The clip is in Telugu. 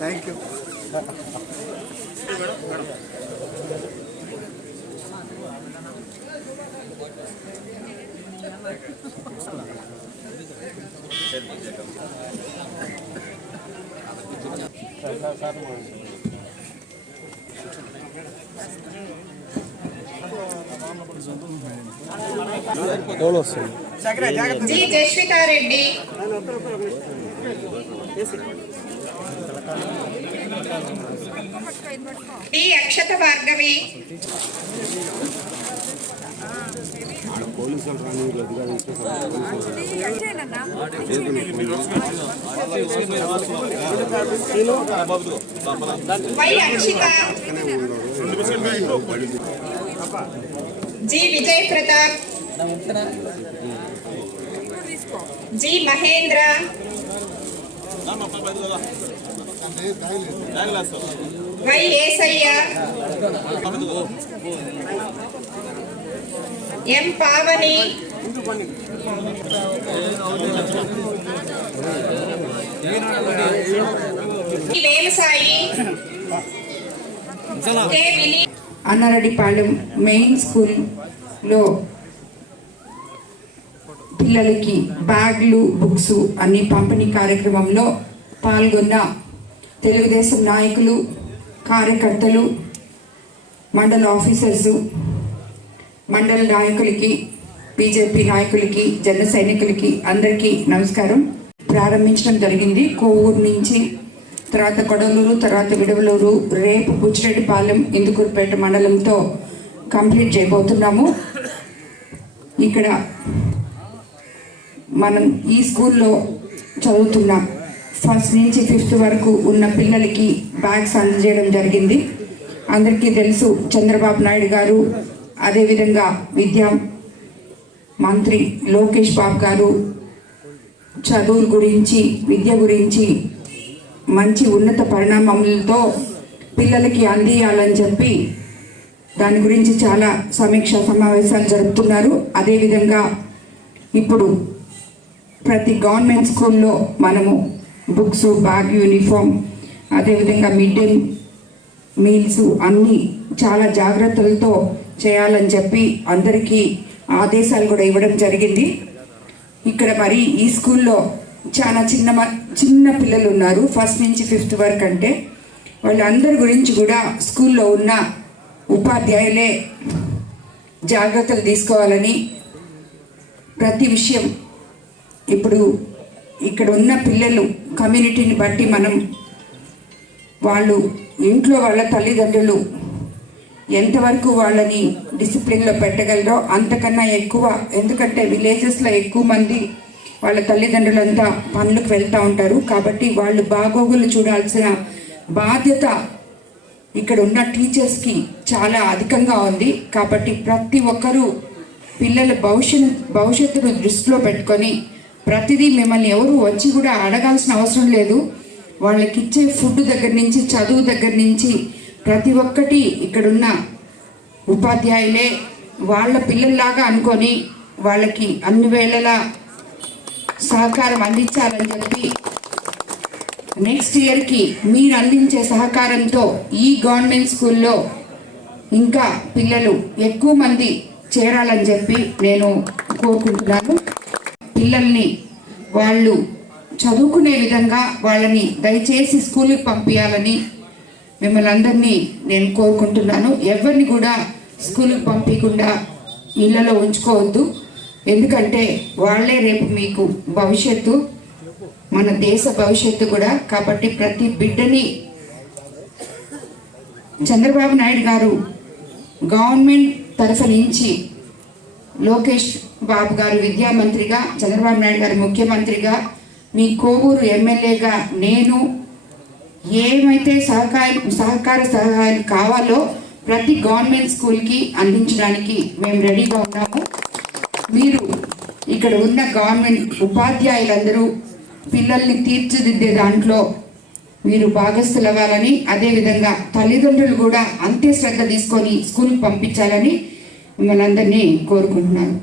Thank you. G Jaswitha Reddy, D Akshata Bhargavi, Y Akshita, G Vijay Pratap, G Mahendra, Y Esayya, M Pavani, Vemasai, Annareddypalem main స్కూల్లో పిల్లలకి బ్యాగ్లు, బుక్స్ అన్ని పంపిణీ కార్యక్రమంలో పాల్గొన్న తెలుగుదేశం నాయకులు, కార్యకర్తలు, మండల ఆఫీసర్సు, మండల నాయకులకి, బీజేపీ నాయకులకి, జన సైనికులకి అందరికీ నమస్కారం. ప్రారంభించడం జరిగింది. కోవూరు నుంచి, తర్వాత కొడలూరు, తర్వాత విడవలూరు, రేపు బుచ్చిరెడ్డిపాలెం, ఇందుకూరుపేట మండలంతో కంప్లీట్ చేయబోతున్నాము. ఇక్కడ మనం ఈ స్కూల్లో చదువుతున్న ఫస్ట్ నుంచి 5th వరకు ఉన్న పిల్లలకి బ్యాగ్స్ అందజేయడం జరిగింది. అందరికీ తెలుసు, చంద్రబాబు నాయుడు గారు, అదేవిధంగా విద్యా మంత్రి లోకేష్ బాబు గారు చదువుల గురించి, విద్య గురించి మంచి ఉన్నత పరిణామాలతో పిల్లలకి అందియాలని చెప్పి దాని గురించి చాలా సమీక్షా సమావేశాలు జరుపుతున్నారు. అదేవిధంగా ఇప్పుడు ప్రతి గవర్నమెంట్ స్కూల్లో మనము బుక్స్, బ్యాగ్, యూనిఫామ్, అదేవిధంగా మిడ్ డే మీల్స్ అన్నీ చాలా జాగ్రత్తలతో చేయాలని చెప్పి అందరికీ ఆదేశాలు కూడా ఇవ్వడం జరిగింది. ఇక్కడ మరి ఈ స్కూల్లో చాలా చిన్న పిల్లలు ఉన్నారు, ఫస్ట్ నుంచి 5th వరకు. అంటే వాళ్ళందరి గురించి కూడా స్కూల్లో ఉన్న ఉపాధ్యాయులే జాగ్రత్తలు తీసుకోవాలని, ప్రతి విషయం ఇప్పుడు ఇక్కడ ఉన్న పిల్లలు కమ్యూనిటీని బట్టి మనం వాళ్ళు ఇంట్లో వాళ్ళ తల్లిదండ్రులు ఎంతవరకు వాళ్ళని డిసిప్లిన్లో పెట్టగలరో అంతకన్నా ఎక్కువ, ఎందుకంటే విలేజెస్లో ఎక్కువ మంది వాళ్ళ తల్లిదండ్రులంతా పనులకు వెళ్తూ ఉంటారు. కాబట్టి వాళ్ళు బాగోగులు చూడాల్సిన బాధ్యత ఇక్కడ ఉన్న టీచర్స్కి చాలా అధికంగా ఉంది. కాబట్టి ప్రతి ఒక్కరూ పిల్లల భవిష్యత్తును దృష్టిలో పెట్టుకొని ప్రతిదీ మిమ్మల్ని ఎవరు వచ్చి కూడా అడగాల్సిన అవసరం లేదు. వాళ్ళకి ఇచ్చే ఫుడ్ దగ్గర నుంచి, చదువు దగ్గర నుంచి ప్రతి ఒక్కటి ఇక్కడున్న ఉపాధ్యాయులే వాళ్ళ పిల్లల్లాగా అనుకొని వాళ్ళకి అన్ని వేళలా సహకారం అందించాలని చెప్పి నెక్స్ట్ ఇయర్కి మీరు అందించే సహకారంతో ఈ గవర్నమెంట్ స్కూల్లో ఇంకా పిల్లలు ఎక్కువ మంది చేరాలని చెప్పి నేను కోరుకుంటున్నాను. పిల్లల్ని వాళ్ళు చదువుకునే విధంగా వాళ్ళని దయచేసి స్కూల్కి పంపించాలని మిమ్మల్ని అందరినీ నేను కోరుకుంటున్నాను. ఎవరిని కూడా స్కూల్కి పంపించకుండా ఇళ్ళలో ఉంచుకోవద్దు. ఎందుకంటే వాళ్ళే రేపు మీకు భవిష్యత్తు, మన దేశ భవిష్యత్తు కూడా. కాబట్టి ప్రతి బిడ్డని చంద్రబాబు నాయుడు గారు గవర్నమెంట్ తరఫు నుంచి, లోకేష్ బాబు గారు విద్యామంత్రిగా, చంద్రబాబు నాయుడు గారు ముఖ్యమంత్రిగా, మీ కోవూరు ఎమ్మెల్యేగా నేను ఏమైతే సహాయాలు కావాలో ప్రతి గవర్నమెంట్ స్కూల్కి అందించడానికి మేము రెడీగా ఉన్నాము. మీరు ఇక్కడ ఉన్న గవర్నమెంట్ ఉపాధ్యాయులందరూ పిల్లల్ని తీర్చిదిద్దే దాంట్లో మీరు భాగస్థులు అవ్వాలని, అదేవిధంగా తల్లిదండ్రులు కూడా అంతే శ్రద్ధ తీసుకొని స్కూల్కి పంపించాలని మిమ్మల్ని అందరినీ కోరుకుంటున్నాను.